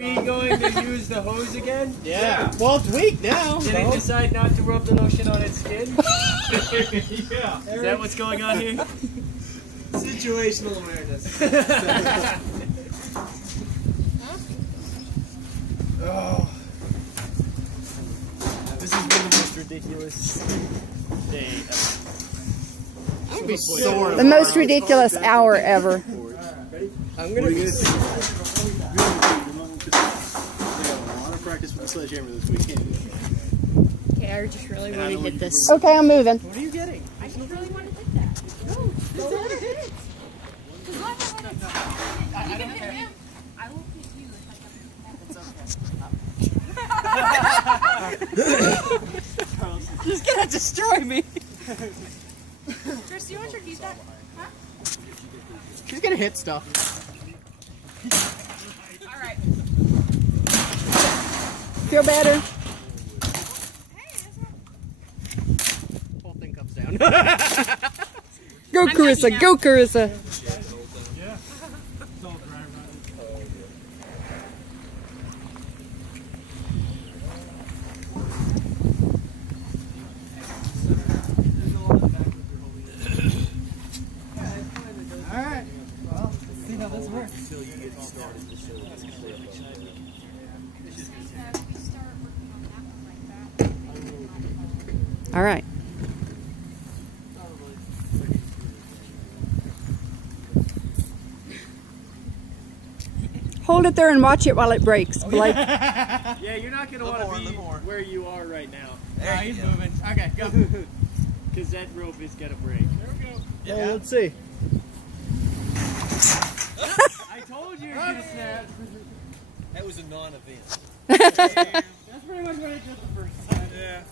Are we going to use the hose again? Yeah. Well, it's weak now. Did it decide not to rub the lotion on its skin? Yeah. Is that what's going on here? Situational awareness. Oh. This has been the most ridiculous day ever. I'm gonna be sore. The most ridiculous hour ever. I'm gonna be. Practice with the sledgehammer this weekend. Okay, I just really want to hit this. Okay, I'm moving. What are you getting? I just really want to hit that. No, go ahead hit it. You can hit him. I will hit you if I come. She's gonna destroy me. Chris, do you want your keys back? Huh? She's gonna hit stuff. All right. Feel better? Whole thing comes down. Go, Carissa. Go, Carissa. Alright. Well, let's see how this works. All right. Hold it there and watch it while it breaks, Blake. Yeah, you're not going to want to be where you are right now. There he's moving. Okay, go. Because that rope is going to break. There we go. Yeah, let's see. I told you it was going to snap. That was a non-event. That's pretty much what I did the first time. Yeah.